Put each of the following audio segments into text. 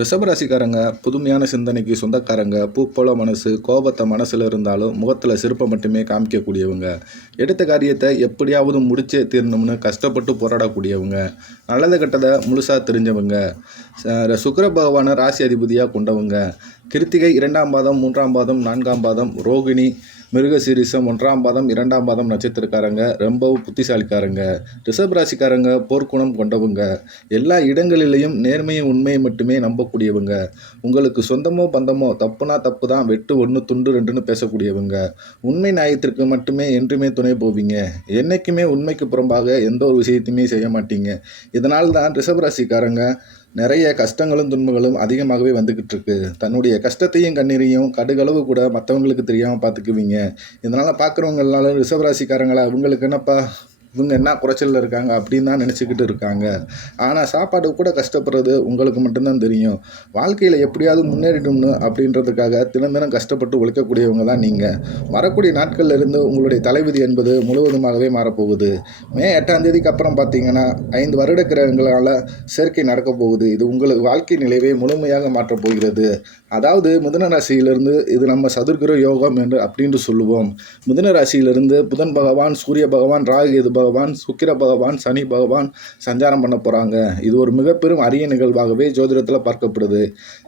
ரிஷபராசிக்காரங்க புதுமையான சிந்தனைக்கு சொந்தக்காரங்க. பூ போல மனசு, கோபத்தை மனசில் இருந்தாலும் முகத்தில் சிரிப்பை மட்டுமே காமிக்கக்கூடியவங்க. எடுத்த காரியத்தை எப்படியாவது முடிச்சே தீரணும்னு கஷ்டப்பட்டு போராடக்கூடியவங்க. நல்லது கெட்டதை முழுசாக தெரிஞ்சவங்க. சுக்கிர பகவானை ராசி அதிபதியாக கொண்டவங்க. கிருத்திகை 2ஆம் பாதம், 3ஆம் பாதம், 4ஆம் பாதம், ரோகிணி, மிருகசீரிசம் 1ஆம் பாதம், 2ஆம் பாதம் நட்சத்திரக்காரங்க. ரொம்பவும் புத்திசாலிக்காரங்க. ரிஷபராசிக்காரங்க போர்க்குணம் கொண்டவங்க. எல்லா இடங்களிலையும் நேர்மையும் உண்மையை மட்டுமே நம்பக்கூடியவங்க. உங்களுக்கு சொந்தமோ பந்தமோ தப்புனா தப்பு தான், வெட்டு ஒன்று துண்டு ரெண்டுன்னு பேசக்கூடியவங்க. உண்மை நியாயத்திற்கு மட்டுமே என்றுமே துணை போவீங்க. என்றைக்குமே உண்மைக்கு புறம்பாக எந்த ஒரு விஷயத்தையுமே செய்ய மாட்டீங்க. இதனால் தான் ரிஷபராசிக்காரங்க நிறைய கஷ்டங்களும் துன்பங்களும் அதிகமாகவே வந்துக்கிட்டு இருக்கு. தன்னுடைய கஷ்டத்தையும் கண்ணீரையும் கடுகளவு கூட மற்றவங்களுக்கு தெரியாமல் பார்த்துக்குவீங்க. இதனால் பார்க்குறவங்களால ரிஷபராசிக்காரங்களா அவங்களுக்கு என்னப்பா, இவங்க என்ன குறைச்சலில் இருக்காங்க அப்படின்னு தான் நினச்சிக்கிட்டு இருக்காங்க. ஆனால் சாப்பாடு கூட கஷ்டப்படுறது உங்களுக்கு மட்டும்தான் தெரியும். வாழ்க்கையில் எப்படியாவது முன்னேறிடணும்னு அப்படின்றதுக்காக தினம் தினம் கஷ்டப்பட்டு உழைக்கக்கூடியவங்க தான் நீங்கள். வரக்கூடிய நாட்களில் இருந்து உங்களுடைய தலைவிதி என்பது முழுவதுமாகவே மாறப்போகுது. மே 8ஆம் தேதிக்கு அப்புறம் பார்த்தீங்கன்னா 5 வருட கிரகங்களால் சேர்க்கை நடக்க போகுது. இது உங்களுக்கு வாழ்க்கை நிலையை முழுமையாக மாற்றப் போகிறது. அதாவது மிதுன ராசியிலிருந்து இது நம்ம சதுர்கிர யோகம் என்று அப்படின்ட்டு சொல்லுவோம். மிதுன ராசியிலிருந்து புதன் பகவான், சூரிய பகவான், ராகு கேது பகவான், சுக்கிர பகவான், சனி பகவான் சஞ்சாரம் பண்ண போகிறாங்க. இது ஒரு மிகப்பெரும் அரிய நிகழ்வாகவே ஜோதிடத்தில் பார்க்கப்படுது.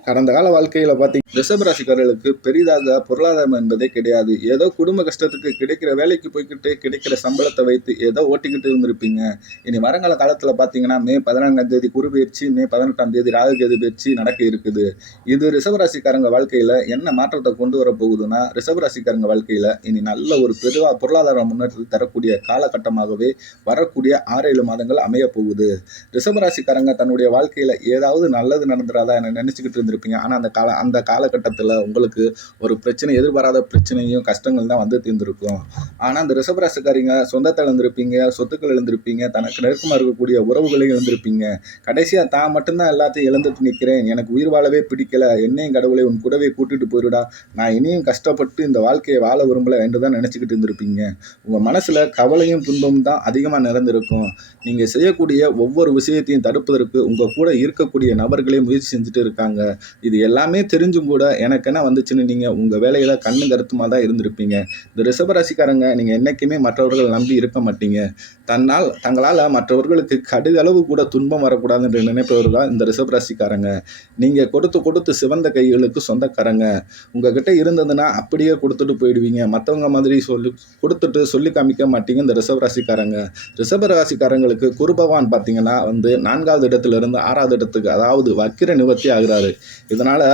கடந்த கால வாழ்க்கையில் பார்த்தீங்கன்னா ரிஷபராசிக்காரர்களுக்கு பெரிதாக பொருளாதாரம் என்பதே கிடையாது. ஏதோ குடும்ப கஷ்டத்துக்கு கிடைக்கிற வேலைக்கு போய்கிட்டு கிடைக்கிற சம்பளத்தை வைத்து ஏதோ ஓட்டிக்கிட்டு இருந்திருப்பீங்க. இனி வருங்கால காலத்தில் பார்த்தீங்கன்னா மே 14ஆம் தேதி குரு பயிற்சி, மே 18ஆம் தேதி ராகு கேது பயிற்சி நடக்க இருக்குது. இது ரிஷபராசிக்காரங்க வாழ்க்கையில் என்ன மாற்றத்தை கொண்டு வர போகுதுன்னா, ரிஷபராசிக்காரங்க வாழ்க்கையில் இனி நல்ல ஒரு பொருளாதார முன்னேற்றத்தை தரக்கூடிய காலகட்டமாகவே வரக்கூடிய 6-7 மாதங்கள் அமைய போகுது. ரிஷபராசிக்காரங்க தன்னுடைய வாழ்க்கையில் ஏதாவது நல்லது நடந்துடாதா என்ன நினச்சிக்கிட்டு இருந்திருப்பீங்க. ஆனால் அந்த காலகட்டத்தில் உங்களுக்கு ஒரு பிரச்சனை, எதிர்பாராத பிரச்சனையும் கஷ்டங்கள் தான் வந்து தீர்ந்திருக்கும். ஆனால் அந்த ரிஷபராசிக்காரங்க சொந்தத்தை இழந்திருப்பீங்க, சொத்துக்கள் இழந்திருப்பீங்க, தனக்கு நெருக்கமாக இருக்கக்கூடிய உறவுகளையும் இழந்திருப்பீங்க. கடைசியாக தான் மட்டும்தான் எல்லாத்தையும் இழந்துட்டு நிற்கிறேன், எனக்கு உயிர் வாழவே பிடிக்கல, என்னையும் கடவுளை உன் கூடவே கூட்டிட்டு போயிடுடா, நான் இனியும் கஷ்டப்பட்டு இந்த வாழ்க்கையை வாழ விரும்பலை என்று தான் நினச்சிக்கிட்டு இருந்திருப்பீங்க. உங்கள் மனசில் கவலையும் துன்பமும் தான் அதிகமாக நிறைந்திருக்கும். நீங்கள் செய்யக்கூடிய ஒவ்வொரு விஷயத்தையும் தடுப்பதற்கு உங்கள் கூட இருக்கக்கூடிய நபர்களே முயற்சி செஞ்சுட்டு இருக்காங்க. இது எல்லாமே தெரிஞ்சும் கூட எனக்கு என்ன வந்துச்சுன்னு நீங்கள் உங்கள் வேலையில் கண்ணு கருத்துமாக தான் இருந்திருப்பீங்க. இந்த ரிஷபராசிக்காரங்க நீங்கள் என்றைக்குமே மற்றவர்கள் நம்பி இருக்க மாட்டீங்க. தங்களால் மற்றவர்களுக்கு கடுகளவு கூட துன்பம் வரக்கூடாது என்று நினைப்பவர்கள் தான் இந்த ரிஷபராசிக்காரங்க. நீங்கள் கொடுத்து சிவந்த கைகளுக்கு சொந்தக்காரங்க. உங்ககிட்ட இருந்ததுன்னா அப்படியே கொடுத்துட்டு போயிடுவீங்க. மற்றவங்க மாதிரி சொல்லி காமிக்க மாட்டீங்க இந்த ரிஷபராசிக்காரங்க. ரிஷபராசிக்காரங்களுக்கு குரு பகவான் பார்த்தீங்கன்னா 4ஆவது இடத்திலிருந்து 6ஆவது இடத்துக்கு, அதாவது வக்கிர நிவர்த்தி ஆகிறாரு. இதனால்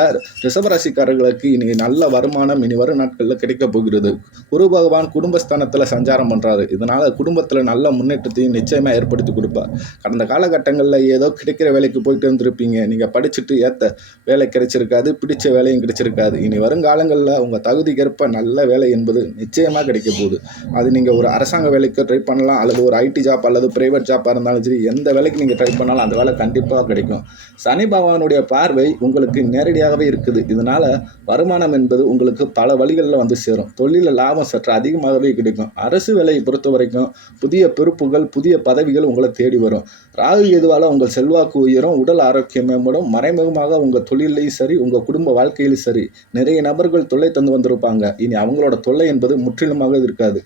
ரிஷபராசிக்காரர்களுக்கு இனி நல்ல வருமானம் இனி வரும் நாட்களில் கிடைக்க போகிறது. குரு பகவான் குடும்பஸ்தானத்தில் சஞ்சாரம் பண்ணுறாரு. இதனால் குடும்பத்தில் நல்ல முன்னேற்றத்தையும் நிச்சயமாக ஏற்படுத்தி கொடுப்பார். கடந்த காலகட்டங்களில் ஏதோ கிடைக்கிற வேலைக்கு போயிட்டு வந்துருப்பீங்க. நீங்கள் படிச்சுட்டு ஏற்ற வேலை கிடைச்சிருக்காது, பிடிச்ச வேலையும் கிடைச்சிருக்காது. இனி வருங்காலங்களில் உங்கள் தகுதிக்கேற்ப நல்ல வேலை என்பது நிச்சயமாக கிடைக்க போகுது. அது நீங்கள் ஒரு அரசாங்க வேலைக்கு ட்ரை பண்ணலாம், அல்லது ஒரு ஐடி ஜாப் அல்லது பிரைவேட் ஜாப்பாக இருந்தாலும் சரி, எந்த வேலைக்கு நீங்கள் ட்ரை பண்ணாலும் அந்த வேலை கண்டிப்பாக கிடைக்கும். சனி பகவானுடைய பார்வை உங்களுக்கு நேரடியாகவே இருக்குது. இதனால் வருமானம் என்பது உங்களுக்கு பல வழிகளில் வந்து சேரும். தொழிலில் லாபம் சற்று அதிகமாகவே கிடைக்கும். அரசு வேலையை பொறுத்த வரைக்கும் புதிய பொறுப்புகள், புதிய பதவிகள் உங்களை தேடி வரும். ராகு கேதுவால் உங்கள் செல்வாக்கு உயரும், உடல் ஆரோக்கியம் மேம்படும். மறைமுகமாக உங்கள் தொழிலையும் சரி, உங்கள் குடும்ப வாழ்க்கையிலும் சரி, நிறைய நபர்கள் தொல்லை தந்து வந்திருப்பாங்க. இனி அவங்களோட தொல்லை என்பது முற்றிலுமாக இருக்காது.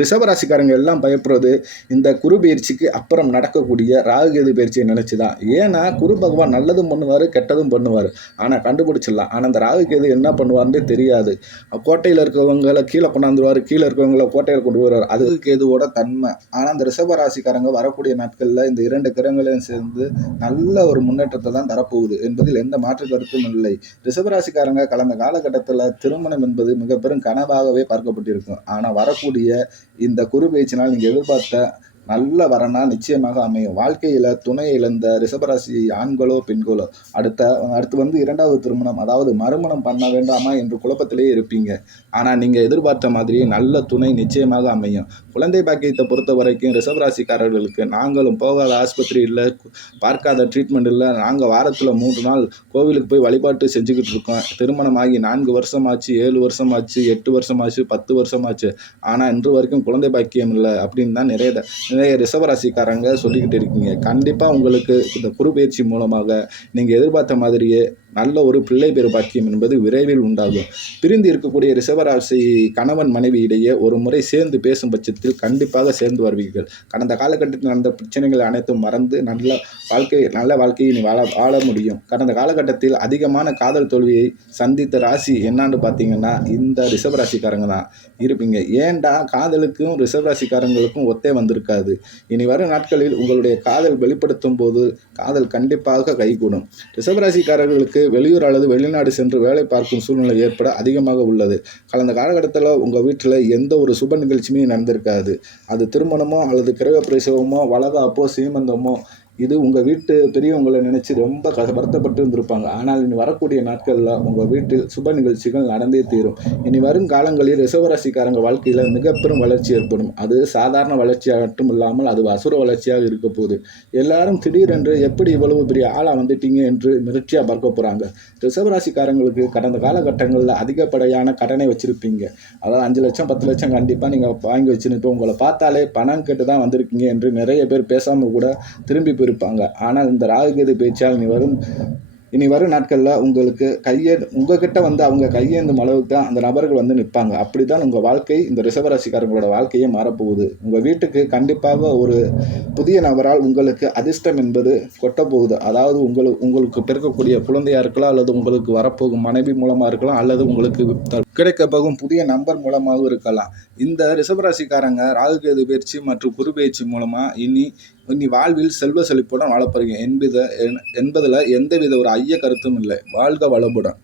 ரிஷபராசிக்காரங்க எல்லாம் பயப்படுறது இந்த குரு பயிற்சிக்கு அப்புறம் நடக்கக்கூடிய ராகு கேது பயிற்சியை நினைச்சு தான். ஏன்னா குரு பகவான் நல்லதும் பண்ணுவார், கெட்டதும் பண்ணுவார். ஆனால் கண்டுபிடிச்சிடலாம். ஆனால் அந்த ராகு கேது என்ன பண்ணுவார்னே தெரியாது. கோட்டையில் இருக்கவங்களை கீழே கொண்டாந்துருவார், கீழே இருக்கவங்களை கோட்டையில் கொண்டு வருவார். அது கேதுவோட தன்மை. ஆனால் அந்த ரிஷபராசிக்காரங்க வரக்கூடிய நாட்களில் இந்த 2 கிரகங்களையும் சேர்ந்து நல்ல ஒரு முன்னேற்றத்தை தான் தரப்போகுது என்பதில் எந்த மாற்று கருத்தும் இல்லை. ரிஷபராசிக்காரங்க கடந்த காலகட்டத்தில் திருமணம் என்பது மிக பெரும் கனவாகவே பார்க்கப்பட்டிருக்கும். ஆனால் வரக்கூடிய இந்த குரு பயிற்சினால் நீங்கள் எதிர்பார்த்த நல்ல வரனா நிச்சயமாக அமையும். வாழ்க்கையில் துணையை இழந்த ரிஷபராசி ஆண்களோ பெண்களோ அடுத்து 2வது திருமணம், அதாவது மறுமணம் பண்ண வேண்டாமா என்று குழப்பத்திலேயே இருப்பீங்க. ஆனால் நீங்கள் எதிர்பார்த்த மாதிரி நல்ல துணை நிச்சயமாக அமையும். குழந்தை பாக்கியத்தை பொறுத்த வரைக்கும் ரிஷபராசிக்காரர்களுக்கு நாங்களும் போகாத ஆஸ்பத்திரி இல்லை, பார்க்காத ட்ரீட்மெண்ட் இல்லை. நாங்கள் வாரத்தில் 3 நாள் கோவிலுக்கு போய் வழிபாட்டு செஞ்சுக்கிட்டு இருக்கோம். திருமணமாகி 4 வருஷமாச்சு, 7 வருஷமாச்சு, 8 வருஷமாச்சு, 10 வருஷமாச்சு. ஆனால் இன்று வரைக்கும் குழந்தை பாக்கியம் இல்லை அப்படின்னு தான் நிறைய நிறைய ரிஷபராசிக்காரங்க சொல்லிக்கிட்டு இருக்கீங்க. கண்டிப்பாக உங்களுக்கு இந்த குரு பயிற்சி மூலமாக நீங்கள் எதிர்பார்த்த மாதிரியே நல்ல ஒரு பிள்ளை பேறு பாக்கியம் என்பது விரைவில் உண்டாகும். பிரிந்து இருக்கக்கூடிய ரிஷபராசி கணவன் மனைவி இடையே ஒரு முறை சேர்ந்து பேசும் பட்சத்தில் கண்டிப்பாக சேர்ந்து வருவீர்கள். கடந்த காலகட்டத்தில் நடந்த பிரச்சனைகள் அனைத்தும் மறந்து நல்ல வாழ்க்கையை நீ வாழ முடியும். கடந்த காலகட்டத்தில் அதிகமான காதல் தோல்வியை சந்தித்த ராசி என்னான்னு பார்த்தீங்கன்னா இந்த ரிஷபராசிக்காரங்க தான் இருப்பீங்க. ஏன்டா காதலுக்கும் ரிஷபராசிக்காரங்களுக்கும் ஒத்தே வந்திருக்காது. இனி வரும் நாட்களில் உங்களுடைய காதல் வெளிப்படுத்தும் போது காதல் கண்டிப்பாக கைகூடும். ரிஷபராசிக்காரர்களுக்கு வெளியூர் அல்லது வெளிநாடு சென்று வேலை பார்க்கும் சூழ்நிலை ஏற்பட அதிகமாக உள்ளது. கடந்த காலகட்டத்தில் உங்கள் வீட்டில் எந்த ஒரு சுப நிகழ்ச்சியுமே நடந்திருக்காது. அது திருமணமோ அல்லது கிரகப்பிரவேசமோ வளகாப்போ சீமந்தமோ இது உங்கள் வீட்டு பெரியவங்களை நினச்சி ரொம்ப வருத்தப்பட்டு இருந்திருப்பாங்க. ஆனால் இனி வரக்கூடிய நாட்களில் உங்கள் வீட்டில் சுப நிகழ்ச்சிகள் நடந்தே தீரும். இனி வரும் காலங்களில் ரிஷபராசிக்காரங்க வாழ்க்கையில் மிகப்பெரும் வளர்ச்சி ஏற்படும். அது சாதாரண வளர்ச்சியாக மட்டும் இல்லாமல் அது அசுர வளர்ச்சியாக இருக்க போகுது. எல்லாரும் திடீரென்று எப்படி இவ்வளவு பெரிய ஆளாக வந்துட்டீங்க என்று மிரட்சியாக பார்க்க போகிறாங்க. ரிஷபராசிக்காரங்களுக்கு கடந்த காலகட்டங்களில் அதிகப்படியான கடனை வச்சுருப்பீங்க. அதாவது 5 லட்சம் 10 லட்சம் கண்டிப்பாக நீங்கள் வாங்கி வச்சுருப்போம். உங்களை பார்த்தாலே பணம் கேட்டு தான் வந்திருக்கீங்க என்று நிறைய பேர் பேசாமல் கூட திரும்பி இருப்பாங்க. ஆனால் இந்த ராகுகேது பேச்சால் இனி வரும் நாட்களில் உங்களுக்கு உங்ககிட்ட வந்து அவங்க கையேந்தும் அளவுக்கு தான் அந்த நபர்கள் வந்து நிற்பாங்க. அப்படி தான் உங்கள் வாழ்க்கை இந்த ரிஷபராசிக்காரங்களோட வாழ்க்கையே மாறப்போகுது. உங்கள் வீட்டுக்கு கண்டிப்பாக ஒரு புதிய நபரால் உங்களுக்கு அதிர்ஷ்டம் என்பது கொட்டப்போகுது. அதாவது உங்களுக்கு பிறக்கக்கூடிய குழந்தையாக இருக்கலாம், அல்லது உங்களுக்கு வரப்போகும் மனைவி மூலமாக இருக்கலாம், அல்லது உங்களுக்கு கிடைக்கப்போகும் புதிய நம்பர் மூலமாகவும் இருக்கலாம். இந்த ரிஷபராசிக்காரங்க ராகுகேது பயிற்சி மற்றும் குரு பயிற்சி மூலமாக இனி வாழ்வில் செல்வ செழிப்புடன் வாழப்போறீங்க என்பதில் எந்தவித ஒரு ஐய கருத்தும் இல்லை. வாழ்க வளமுடன்.